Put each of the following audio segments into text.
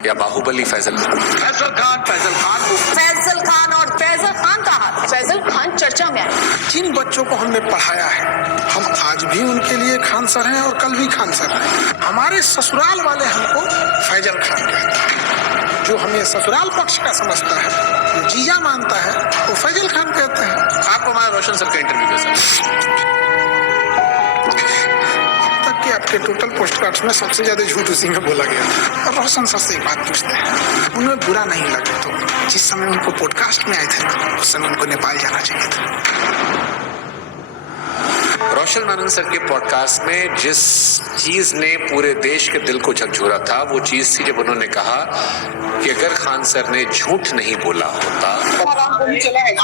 या बाहुबली फैजल खान और फैजल खान कहा। फैजल खान चर्चा में आए। जिन बच्चों को हमने पढ़ाया है हम आज भी उनके लिए खान सर हैं और कल भी खान सर हैं। हमारे ससुराल वाले हमको फैजल खान कहते हैं। जो हमें ससुराल पक्ष का समझता है, जो जीजा मानता है, वो फैजल खान कहते हैं। आपको हमारा रोशन सर का इंटरव्यू कैसा तक कि आपके टोटल पोस्ट कार्ड्स में सबसे ज्यादा झूठ उसी में बोला गया था। और रोशन सर से एक बात पूछते हैं, उन्हें बुरा नहीं लगा तो जिस समय उनको पॉडकास्ट में आए थे उस समय उनको नेपाल जाना चाहिए था। रोशन आनंद सर के पॉडकास्ट में जिस चीज ने पूरे देश के दिल को झकझोरा था वो चीज थी जब उन्होंने कहा कि अगर खान सर ने झूठ नहीं बोला होता,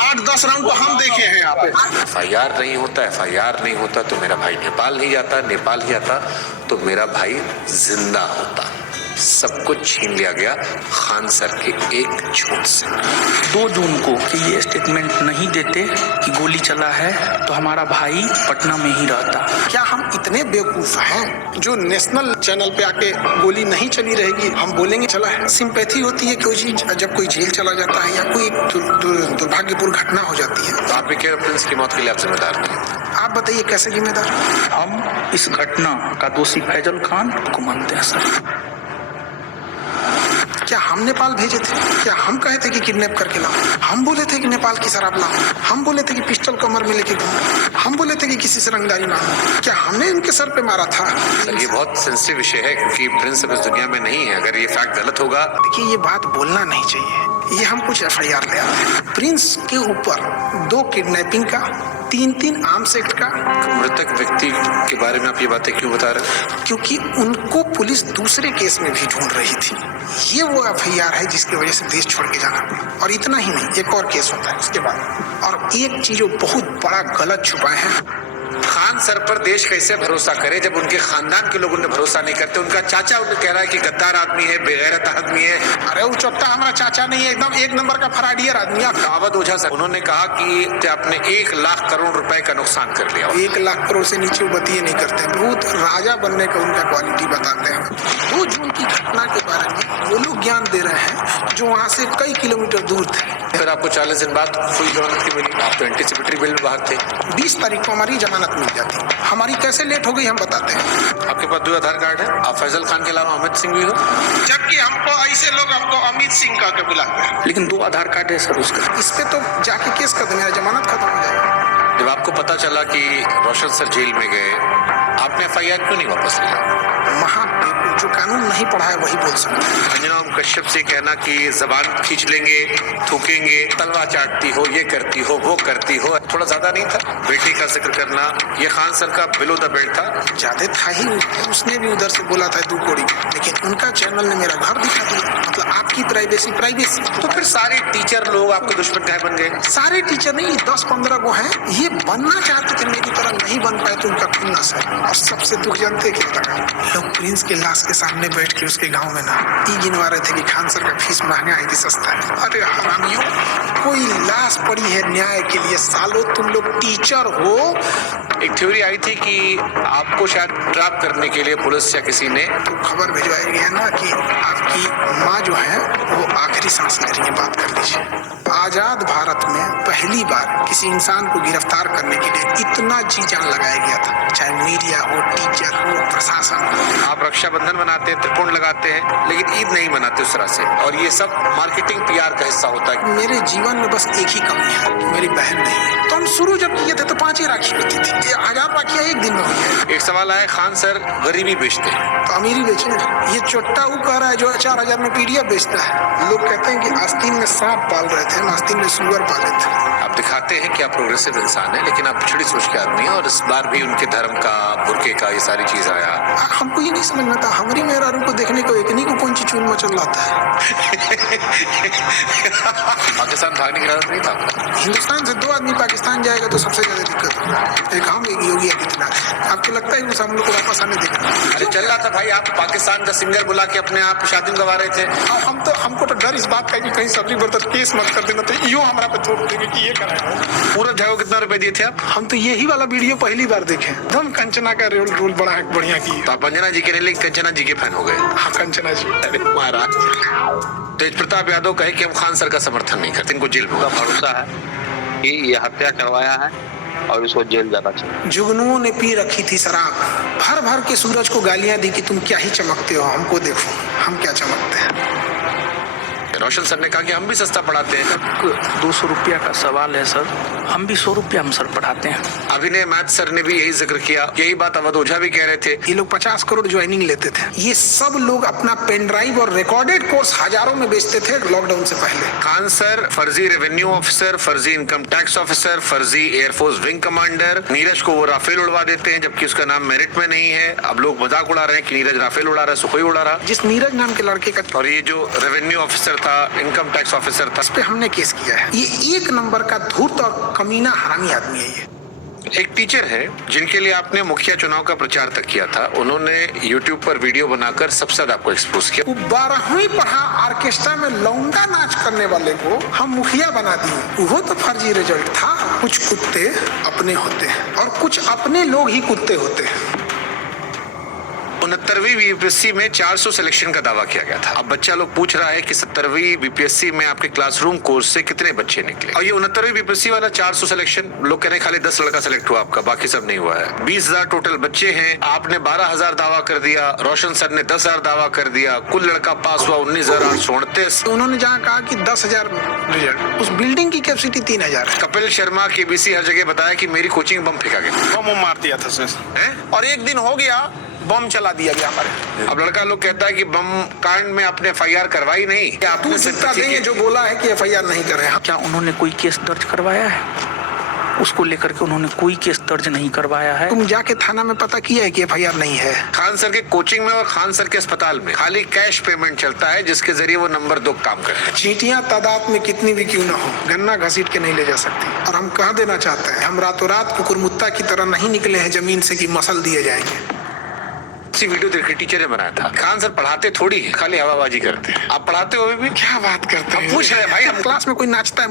8-10 राउंड तो हम देखे हैं यहाँ पे। FIR नहीं होता तो मेरा भाई नेपाल नहीं जाता, नेपाल ही जाता तो मेरा भाई जिंदा होता। सब कुछ छीन लिया गया खान सर के एक झूठ से। 2 जून को कि ये स्टेटमेंट नहीं देते कि गोली चला है तो हमारा भाई पटना में ही रहता। क्या हम इतने बेवकूफ हैं जो नेशनल चैनल पे आके गोली नहीं चली रहेगी हम बोलेंगे चला है? सिंपैथी होती है कोई चीज जब कोई जेल चला जाता है या कोई दुर्भाग्यपूर्ण घटना हो जाती है। तो आप भी कह रहे प्रिंस की मौत के लिए आप जिम्मेदार नहीं? आप बताइए कैसे जिम्मेदार? हम इस घटना का दोषी फैजल खान को मानते हैं सर। क्या हम नेपाल भेजे थे? क्या हम कहे थे कि किडनैप करके लाओ? हम बोले थे कि नेपाल की शराब लाओ? हम बोले थे कि पिस्टल कमर में लेके घूमो? हम बोले थे कि किसी से रंगदारी ना हो? क्या हमने इनके सर पे मारा था? सर ये बहुत सेंसिटिव विषय है क्योंकि प्रिंस अब इस दुनिया में नहीं है। अगर ये फैक्ट गलत होगा, देखिए ये बात बोलना नहीं चाहिए। ये हम कुछ FIR ले आते हैं। प्रिंस के ऊपर 2 किडनैपिंग का, 3 आर्म्स एक्ट का। मृतक व्यक्ति के बारे में आप ये बातें क्यों बता रहे हैं? क्योंकि उनको पुलिस दूसरे केस में भी ढूंढ रही थी। ये वो FIR है जिसकी वजह से देश छोड़ के जाना पड़ा। और इतना ही नहीं, एक और केस होता है उसके बाद। और एक चीज वो बहुत बड़ा गलत छुपाए हैं। खान सर पर देश कैसे भरोसा करे जब उनके खानदान के लोग उन्हें भरोसा नहीं करते? उनका चाचा उन्हें कह रहा है कि गद्दार आदमी है, बेगैरत आदमी है। अरे वो चोट्टा हमारा चाचा नहीं है, एकदम 1 नंबर का फराडियर आदमी है। दावत ओझा सर उन्होंने कहा कि आपने 1 लाख करोड़ रुपए का नुकसान कर लिया। 1 लाख करोड़ से नीचे वो बतिए नहीं करते। बहुत राजा बनने का उनका क्वालिटी बताते हैं। 2 जून की घटना के बारे में वो लोग ज्ञान दे रहे हैं जो वहाँ से कई किलोमीटर दूर थे। फिर आपको 40 दिन बाद फुल जमानत की मिली। आप तो एंटीसिपेटरी बेल में बाहर थे। 20 तारीख को हमारी जमानत मिल जाती। हमारी कैसे लेट हो गई हम बताते हैं। आपके पास 2 आधार कार्ड है। आप फैजल खान के अलावा अमित सिंह भी हो, जबकि हमको ऐसे लोग हमको अमित सिंह का बुलाते हैं। लेकिन 2 आधार कार्ड है सर उसका। इस पे तो जाके केस कर दे, मेरा जमानत खत्म हो जाएगा। जब आपको पता चला कि रोशन सर जेल में गए, आपने FIR क्यों नहीं वापस लिया? जो कानून नहीं पढ़ा है वही बोल सकते हैं। अंजना कश्यप से कहना कि जबान खींच लेंगे, थूकेंगे, तलवा चाटती हो, ये करती हो, वो करती हो, थोड़ा ज्यादा नहीं था? बेटी का जिक्र करना, ये खान सर का बिलो द बेल्ट था। ज्यादा था ही। उसने भी उधर से बोला था 2 कौड़ी, लेकिन उनका चैनल ने मेरा घर दिखा दिया। मतलब आपकी प्राइवेसी। तो फिर सारे टीचर लोग आपके दुश्मन काहे बन गए? सारे टीचर नहीं, 10-15 को हैं। ये बनना चाहते थे मेरी तरह, नहीं बन पाए तो उनका खुन्नस है। और सबसे दुख जानते क्या लगा? लोग प्रिंस के लाश के सामने बैठ के उसके गांव में ना ये गिनवा रहे थे कि खान सर का फीस महंगा है कि सस्ता है। अरे हरामियों, कोई लाश पड़ी है न्याय के लिए। सालों तुम लोग टीचर हो। एक थ्योरी आई थी कि आपको शायद ट्रैप करने के लिए पुलिस या किसी ने तो खबर भिजवाई गई है ना कि आपकी माँ जो है वो आखिरी सांस ले रही है, बात कर लीजिए। आजाद भारत में पहली बार किसी इंसान को गिरफ्तार करने के लिए इतना जी जान लगाया गया था, चाहे मीडिया हो, टीचर हो, प्रशासन हो। आप रक्षाबंधन मनाते हैं, त्रिकोण लगाते हैं, लेकिन ईद नहीं मनाते उस तरह से। और ये सब मार्केटिंग PR का हिस्सा होता है। मेरे जीवन में बस एक ही कमी है, मेरी बहन नहीं है। तो हम शुरू जब किए थे तो 5 ही राखी होती थी। 1000 राखियां एक दिन में हुई है। एक सवाल आया, खान सर गरीबी बेचते हैं तो अमीरी बेचे। ये चोट्टा वो कह रहा है जो 4000 में PDF बेचता है। लोग कहते हैं कि आस्तीन में सांप पाल रहे थे, आस्तीन में सुअर पाले थे। आप दिखाते हैं कि आप प्रोग्रेसिव इंसान है, लेकिन आप पिछड़ी सोच के आदमी है। और इस बार भी उनके धर्म का, बुर्के का, ये सारी चीज आया। हमको ये नहीं समझना था, हमारी मेहरारू को देखने को एक नहीं को कौन सी चूल मचल रहा था। पाकिस्तान भागने की इरादा नहीं था। हिंदुस्तान से 2 आदमी पाकिस्तान जाएगा तो सबसे ज्यादा दिक्कत होगा। एक हम, एक योगी आदित्यनाथ। आपको लगता है कि हम लोग को वापस आने देगा? अरे चल रहा था भाई, आप पाकिस्तान का सिंगर बुला के अपने आप शादी गवा रहे थे। हमको तो डर इस बात का कि कहीं सब्जी बर्तन केस मत कर देना, तो यो हमारा पे थोप देंगे कि ये पूरा जगह कितना रुपए दिए थे आप? हम तो यही वाला वीडियो पहली बार देखे। एकदम कंचना का रोल बड़ा बढ़िया की। तो आप अंजना जी के नहीं लेकिन कंचना जी के फैन हो गए। हाँ, कंचना जी। अरे महाराज, तेज प्रताप यादव कहे कि हम खान सर का समर्थन नहीं करते, इनको जेल का भरोसा है कि ये हत्या करवाया है और इसको जेल जाना चाहिए। जुगनुओं ने पी रखी थी शराब, भर भर के सूरज को गालियां दी कि तुम क्या ही चमकते हो, हमको देखो हम क्या चमकते हैं। रोशन सर ने कहा कि हम भी सस्ता पढ़ाते हैं। 200 रुपया का सवाल है सर, हम भी 100 रुपया हम सर पढ़ाते हैं। अभिनय मैथ सर ने भी यही जिक्र किया, यही बात अवध ओझा भी कह रहे थे। ये लोग 50 करोड़ ज्वाइनिंग लेते थे। ये सब लोग अपना पेन ड्राइव और रिकॉर्डेड कोर्स हजारों में बेचते थे लॉकडाउन से पहले। खान सर फर्जी रेवेन्यू ऑफिसर, फर्जी इनकम टैक्स ऑफिसर, फर्जी एयरफोर्स विंग कमांडर। नीरज को वो राफेल उड़वा देते हैं जबकि उसका नाम मेरिट में नहीं है। अब लोग मजाक उड़ा रहे हैं कि नीरज राफेल उड़ा रहा है, सुखोई उड़ा रहा। जिस नीरज नाम के लड़के का, और ये जो रेवेन्यू ऑफिसर था, इनकम टैक्स ऑफिसर था, इस पे हमने केस किया है। ये एक नंबर का धूर्त और कमीना हरामी आदमी है ये। एक टीचर है जिनके लिए आपने मुखिया चुनाव का प्रचार तक किया था, उन्होंने YouTube पर वीडियो बनाकर सबसे ज्यादा आपको एक्सपोज किया। वो 12वीं पढ़ा ऑर्केस्ट्रा में लौंडा नाच करने वाले को हम मुखिया बना दिए। वो तो फर्जी रिजल्ट था। कुछ कुत्ते अपने होते हैं और कुछ अपने लोग ही कुत्ते होते हैं। 69वीं बीपीएससी में 400 सिलेक्शन का दावा किया गया था। अब बच्चा लोग पूछ रहा है कि 70वीं बीपीएससी में आपके क्लासरूम कोर्स से कितने बच्चे निकले। और ये 69वीं बीपीएससी वाला 400 सिलेक्शन, लोग कह रहे हैं खाली 10 लड़का सिलेक्ट हुआ आपका, बाकी सब नहीं हुआ है। 20,000 टोटल बच्चे हैं, आपने 12,000 दावा कर दिया, रोशन सर ने 10,000 दावा कर दिया, कुल लड़का पास हुआ 19,838। उन्होंने जहाँ कहा कि 10,000 रिजल्ट, उस बिल्डिंग की कैपेसिटी 3,000 है। कपिल शर्मा केबीसी हर जगह बताया कि मेरी कोचिंग बम फेंका गया, बम मार दिया था सर। है? और एक दिन हो गया बम चला दिया गया हमारे। अब लड़का लोग कहता है कि बम कांड में आपने FIR करवाई नहीं। तू आपने जितना देंगे जो बोला है कि FIR नहीं कर रहे हैं। क्या उन्होंने कोई केस दर्ज करवाया है? उसको लेकर के उन्होंने कोई केस दर्ज नहीं करवाया है। तुम जाके थाना में पता किया है कि FIR नहीं है। खान सर के कोचिंग में और खान सर के अस्पताल में खाली कैश पेमेंट चलता है, जिसके जरिए वो नंबर 2 काम करते हैं। चींटियां तादाद में कितनी भी क्यों ना हो, गन्ना घसीट के नहीं ले जा सकती। और हम कह देना चाहते हैं, हम रातों रात कुकुरमुत्ता की तरह नहीं निकले हैं जमीन से कि मसल दिए जाएंगे। इसी वीडियो देख के टीचर ने बनाया था। खान सर पढ़ाते थोड़ी है, खाली हवाबाजी करते हैं। आप पढ़ाते हो भी? क्या बात करते हैं? पूछ रहे हैं भाई, हम क्लास में कोई नाचता है